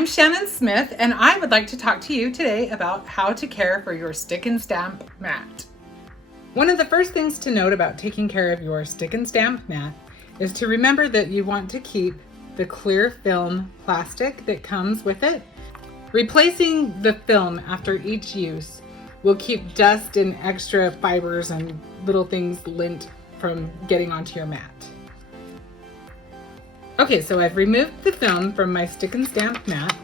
I'm Shannon Smith, and I would like to talk to you today about how to care for your stick and stamp mat. One of the first things to note about taking care of your stick and stamp mat is to remember that you want to keep the clear film plastic that comes with it. Replacing the film after each use will keep dust and extra fibers and little things lint from getting onto your mat. Okay, so I've removed the film from my stick and stamp mat,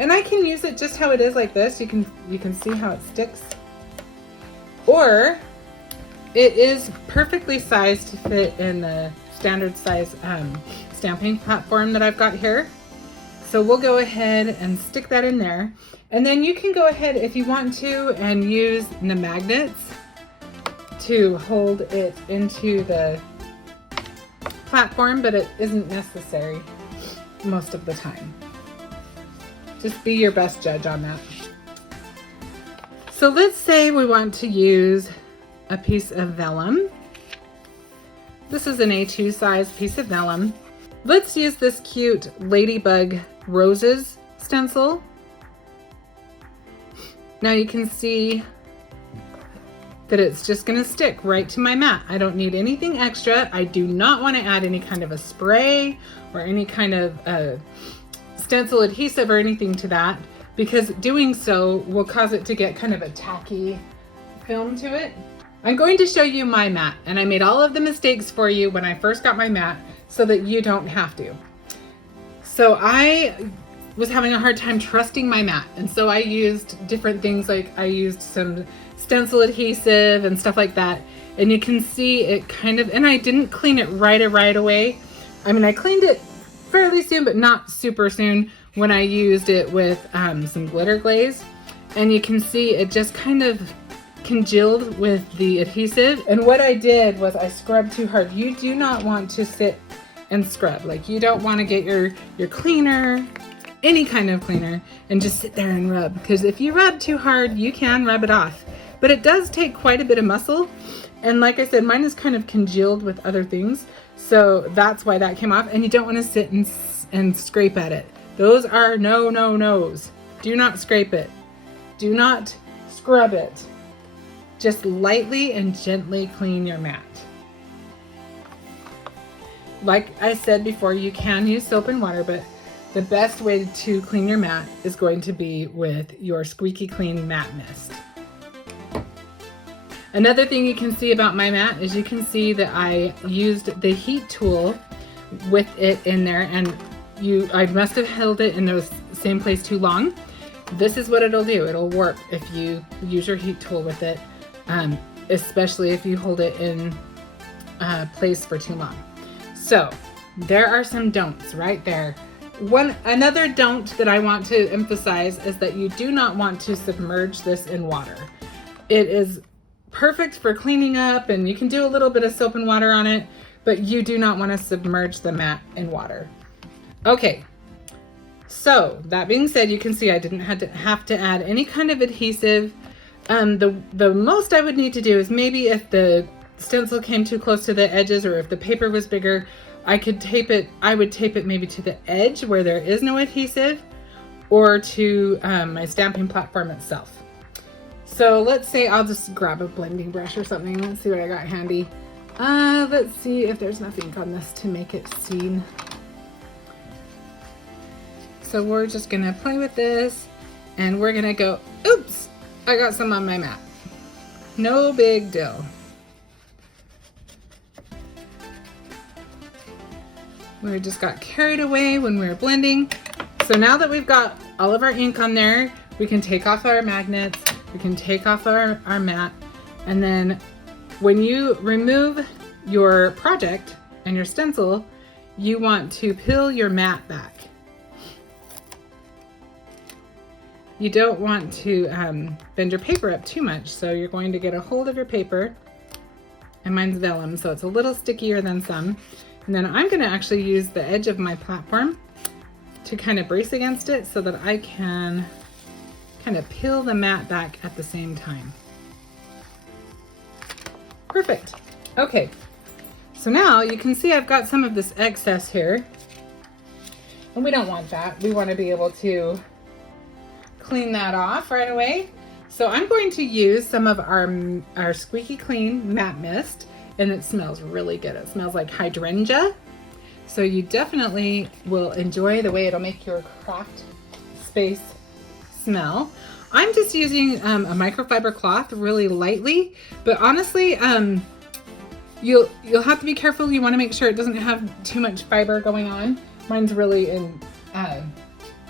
and I can use it just how it is like this. You can see how it sticks. Or it is perfectly sized to fit in the standard size stamping platform that I've got here. So we'll go ahead and stick that in there. And then you can go ahead if you want to and use the magnets to hold it into the platform, but it isn't necessary most of the time. Just be your best judge on that. So let's say we want to use a piece of vellum. This is an A2 size piece of vellum. Let's use this cute ladybug roses stencil. Now you can see that it's just going to stick right to my mat. I don't need anything extra. I do not want to add any kind of a spray or any kind of stencil adhesive or anything to that, because doing so will cause it to get kind of a tacky film to it. I'm going to show you my mat, and I made all of the mistakes for you when I first got my mat so that you don't have to. So I was having a hard time trusting my mat, and so I used different things, like I used some stencil adhesive and stuff like that, and you can see it kind of, and I didn't clean it right away. I mean, I cleaned it fairly soon, but not super soon when I used it with some glitter glaze, and you can see it just kind of congealed with the adhesive. And what I did was I scrubbed too hard. You do not want to sit and scrub. Like, you don't want to get your cleaner, any kind of cleaner, and just sit there and rub, because if you rub too hard, you can rub it off. But it does take quite a bit of muscle, and like I said, mine is kind of congealed with other things, so that's why that came off. And you don't want to sit and scrape at it. Those are no-no-nos. Do not scrape it. Do not scrub it. Just lightly and gently clean your mat. Like I said before, you can use soap and water, but the best way to clean your mat is going to be with your Squeaky Clean Mat Mist. Another thing you can see about my mat is you can see that I used the heat tool with it in there, and I must have held it in the same place too long. This is what it'll do. It'll work if you use your heat tool with it, especially if you hold it in place for too long. So there are some don'ts right there. Another don't that I want to emphasize is that you do not want to submerge this in water. It is perfect for cleaning up, and you can do a little bit of soap and water on it, but you do not want to submerge the mat in water. Okay, so that being said, you can see I didn't have to add any kind of adhesive. The most I would need to do is maybe if the stencil came too close to the edges, or if the paper was bigger, I would tape it maybe to the edge where there is no adhesive, or to my stamping platform itself. So let's say I'll just grab a blending brush or something. Let's see what I got handy. Let's see if there's nothing on this to make it seen. So we're just gonna play with this, and we're gonna go, oops, I got some on my mat. No big deal. We just got carried away when we were blending. So now that we've got all of our ink on there, we can take off our magnets, we can take off our mat, and then when you remove your project and your stencil, you want to peel your mat back. You don't want to bend your paper up too much, so you're going to get a hold of your paper, and mine's vellum, so it's a little stickier than some. And then I'm gonna actually use the edge of my platform to kind of brace against it so that I can kind of peel the mat back at the same time. Perfect. Okay, so now you can see I've got some of this excess here. And we don't want that. We want to be able to clean that off right away. So I'm going to use some of our Squeaky Clean matte mist, and it smells really good. It smells like hydrangea. So you definitely will enjoy the way it'll make your craft space smell. I'm just using a microfiber cloth really lightly, but honestly, you'll have to be careful. You want to make sure it doesn't have too much fiber going on. Mine's really in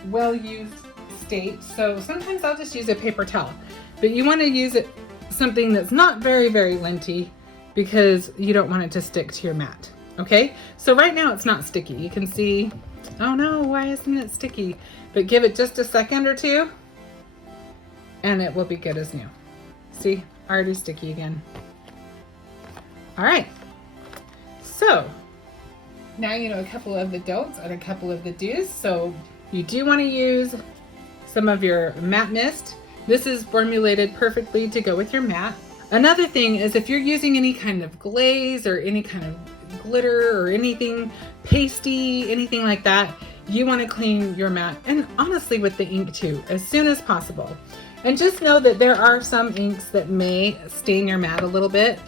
well-used state, so sometimes I'll just use a paper towel. But you want to use it something that's not very, very linty, because you don't want it to stick to your mat. Okay, so right now it's not sticky. You can see, oh no, why isn't it sticky? But give it just a second or two and it will be good as new. See, already sticky again. All right, so now you know a couple of the don'ts and a couple of the do's. So you do want to use some of your matte mist. This is formulated perfectly to go with your mat. Another thing is, if you're using any kind of glaze or any kind of glitter or anything pasty, anything like that, you want to clean your mat, and honestly with the ink too, as soon as possible. And just know that there are some inks that may stain your mat a little bit,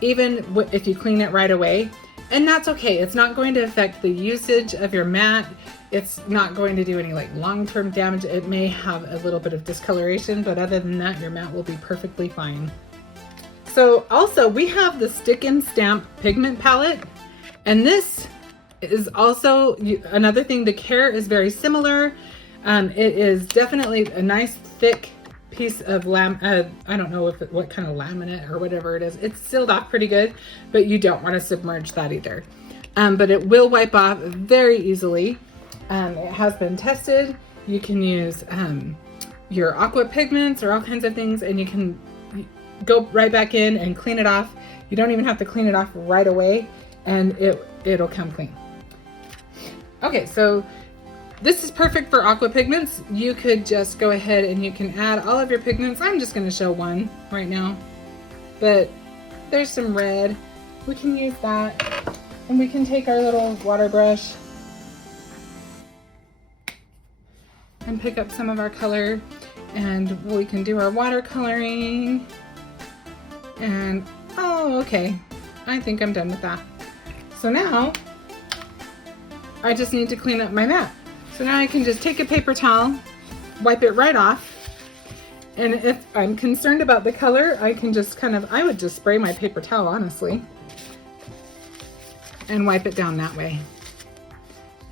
even if you clean it right away. And that's okay. It's not going to affect the usage of your mat. It's not going to do any like long-term damage. It may have a little bit of discoloration, but other than that, your mat will be perfectly fine. So also we have the Stick and Stamp Pigment Palette, and this is also another thing. The care is very similar. It is definitely a nice thick piece of I don't know what kind of laminate or whatever it is. It's sealed off pretty good, but you don't want to submerge that either. But it will wipe off very easily. It has been tested. You can use your aqua pigments or all kinds of things, and you can go right back in and clean it off. You don't even have to clean it off right away, and it'll come clean. Okay, so this is perfect for aqua pigments. You could just go ahead and you can add all of your pigments. I'm just going to show one right now, but there's some red. We can use that, and we can take our little water brush and pick up some of our color, and we can do our watercoloring. And oh, okay, I think I'm done with that. So now I just need to clean up my mat. So now I can just take a paper towel, wipe it right off. And if I'm concerned about the color, I can just I would just spray my paper towel, honestly, and wipe it down that way.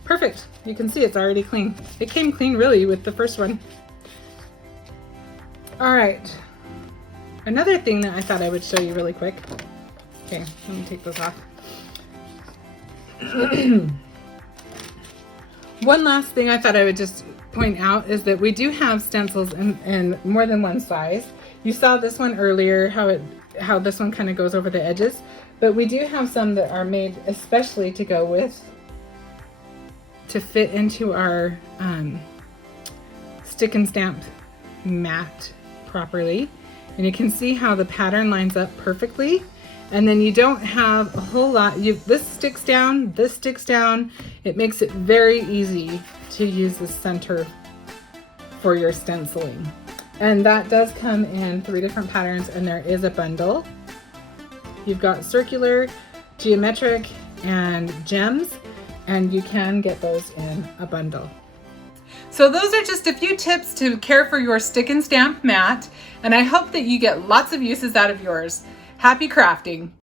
Perfect. You can see it's already clean. It came clean really with the first one. All right. Another thing that I thought I would show you really quick. Okay, let me take those off. One last thing I thought I would just point out is that we do have stencils in more than one size. You saw this one earlier, how this one kind of goes over the edges, but we do have some that are made especially to go with, to fit into our Stick and Stamp mat properly. And you can see how the pattern lines up perfectly. And then you don't have a whole lot. This sticks down, this sticks down. It makes it very easy to use the center for your stenciling. And that does come in 3 different patterns, and there is a bundle. You've got circular, geometric, and gems, and you can get those in a bundle. So those are just a few tips to care for your Stick and Stamp mat, and I hope that you get lots of uses out of yours. Happy crafting!